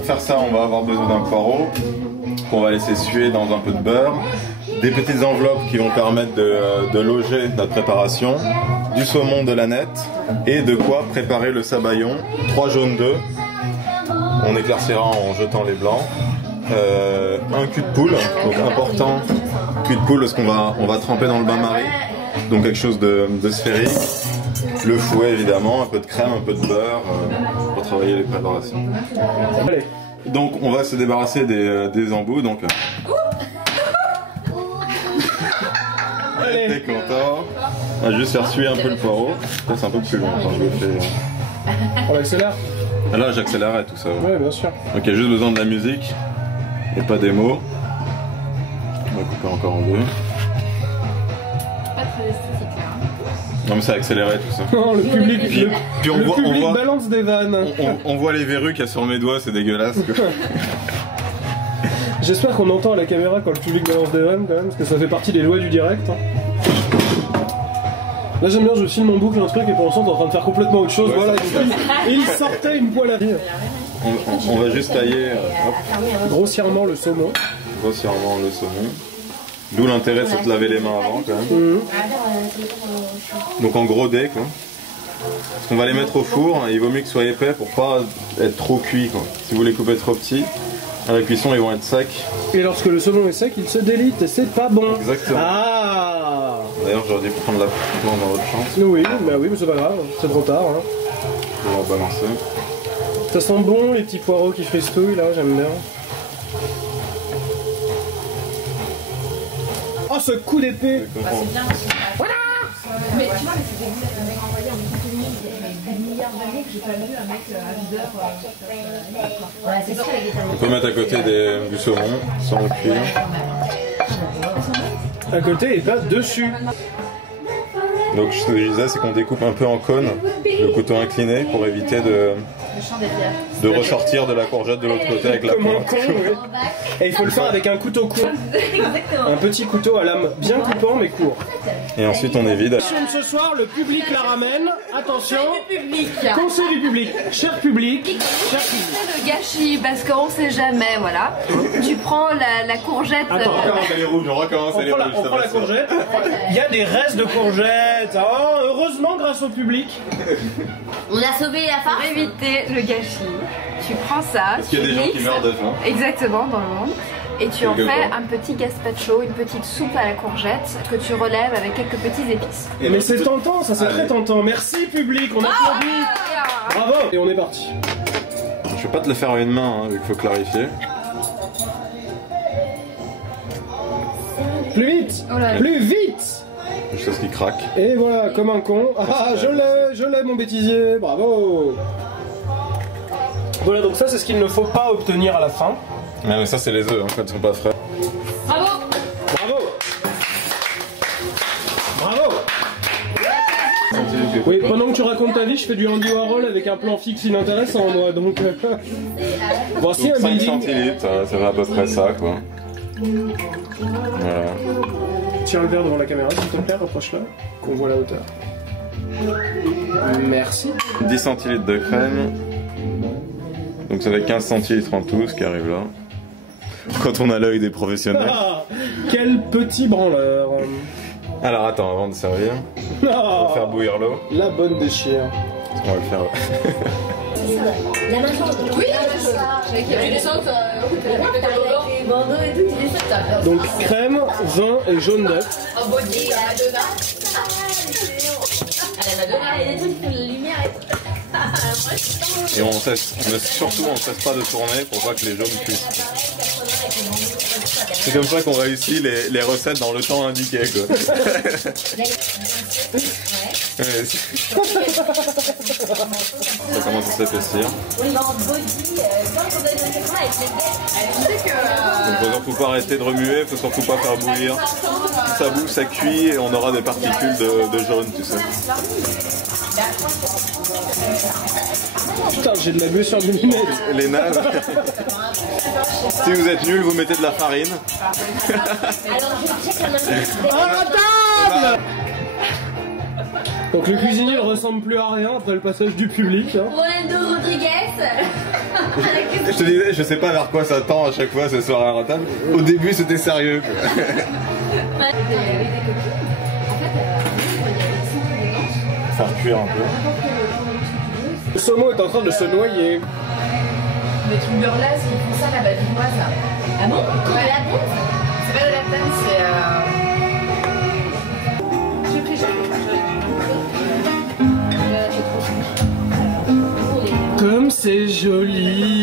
pour faire ça, on va avoir besoin d'un poireau qu'on va laisser suer dans un peu de beurre, des petites enveloppes qui vont permettre de loger notre préparation, du saumon, de l'aneth et de quoi préparer le sabayon, 3 jaunes d'œufs, on éclaircira en jetant les blancs, un cul de poule, donc important, cul de poule parce qu'on va tremper dans le bain-marie, donc quelque chose de sphérique, le fouet évidemment, un peu de crème, un peu de beurre pour travailler les préparations. Allez. Donc on va se débarrasser des embouts, donc t'es content. On va juste faire suer un peu le poireau. C'est un peu plus long quand je le fais. On accélère. Là j'accélérerai tout ça. Ouais, bien sûr. Ok, juste besoin de la musique et pas des mots. On va couper encore en deux. Pas très esthétique là. Non mais ça a accéléré tout ça. Non, le public, Puis le public voit, balance des vannes. on voit les verrues qu'il y a sur mes doigts, c'est dégueulasse. J'espère qu'on entend à la caméra quand le public balance des vannes quand même, parce que ça fait partie des lois du direct. Hein. Là j'aime bien, je filme en boucle un truc et pour l'instant t'es en train de faire complètement autre chose. Ouais, voilà, il sortait une poêle à vie. On va juste tailler Grossièrement le saumon. Grossièrement le saumon. D'où l'intérêt de se laver les mains avant quand même. Donc en gros dés quoi. Parce qu'on va les mettre au four, il vaut mieux qu'ils soient épais pour pas être trop cuits quoi. Si vous les coupez trop petits, à la cuisson ils vont être secs. Et lorsque le saumon est sec, il se délite et c'est pas bon. Exactement. Ah. D'ailleurs j'aurais dû prendre la plante dans votre chance. Oui, mais c'est pas grave, c'est trop tard. Hein. On va balancer. Ça sent bon les petits poireaux qui fristouillent là, j'aime bien. Oh ce coup d'épée! Bah, c'est bien aussi. Voilà. Mais tu vois, c'est des mec envoyé en États-Unis il y a des milliards d'années que j'ai pas vu un mec à videur. Ouais, c'est sûr. On peut mettre à côté du saumon sans le cuire. À côté et pas dessus. Donc ce que je disais c'est qu'on découpe un peu en cône, le couteau incliné pour éviter de ressortir de la courgette de l'autre côté avec la pointe. Oui. Et il faut le faire avec un couteau court. Un petit couteau à lame bien coupant mais court. Et ensuite on évite. Ce soir, le public la ramène. Attention. Conseil Conseil du du public. public. Cher public. Cher public. Le gâchis, parce qu'on sait jamais, voilà. Tu prends la courgette. Attends, elle est rouge, on recommence, elle est rouge. On prend la courgette. Il y a des restes de courgettes. Oh, heureusement grâce au public. On a sauvé la farce. Pour éviter le gâchis, tu prends ça. Parce qu'il y a des gens qui meurent de faim. Exactement, dans le monde. Et tu en fais un petit gazpacho, une petite soupe à la courgette que tu relèves avec quelques petites épices. Mais c'est tentant, ça c'est très tentant. Merci public, on applaudit. Bravo. Et on est parti. Je vais pas te le faire à une main, hein, vu qu'il faut clarifier. Plus vite. Plus vite. Jusqu'à ce qu'il craque. Et voilà, comme un con. Ah, je l'ai mon bêtisier. Bravo. Voilà, donc ça c'est ce qu'il ne faut pas obtenir à la fin. Ouais, mais ça c'est les œufs, hein, quand ils sont pas frais. Bravo. Bravo. Bravo. Oui, pendant que tu racontes ta vie, je fais du Andy Warhol avec un plan fixe inintéressant moi, donc... Voici donc un 5 building. centilitres, ça va à peu près ça quoi. Voilà. Tiens le verre devant la caméra s'il te plaît, rapproche-la, qu'on voit la hauteur. Merci. 10 centilitres de crème. Donc ça fait 15 centilitres en tout, ce qui arrive là. Quand on a l'œil des professionnels. Ah, quel petit branleur. Alors attends, avant de servir, on va faire bouillir l'eau. La bonne déchire. On va le faire. La main jaune. Oui, Avec les sauces, les bandeaux et tout, il est ça. Donc crème, vin et jaune d'œuf. En body, la Madonna. La Madonna, il y a des trucs qui font de la lumière et tout. Et on cesse pas de tourner pour pas que les jaunes cuisent. C'est comme ça qu'on réussit les recettes dans le temps indiqué quoi. Ça commence à s'épaissir. On y va en body, comme on donne une question avec les dés. Donc faut surtout pas arrêter de remuer, faut surtout pas faire bouillir. Si ça bouge, ça cuit et on aura des particules de jaune, tu sais. Putain, j'ai de la buée sur des lunettes. Les naves. Si vous êtes nul, vous mettez de la farine. Alors je check la main. À la table. Donc le cuisinier ne ressemble plus à rien après le passage du public. Hein. Rolando Rodriguez. Je te disais, je sais pas vers quoi ça tend à chaque fois ce soir à la table. Au début, c'était sérieux. Il y avait des copines. En fait, il y avait 5 dedans. Faire cuire un peu. Le saumon est en train de se noyer. Les trucs burlesques, ils font ça à la badinoise. Ah bon? Ouais, la bonne? C'est pas de la peine, c'est. J'ai pris, Comme c'est joli.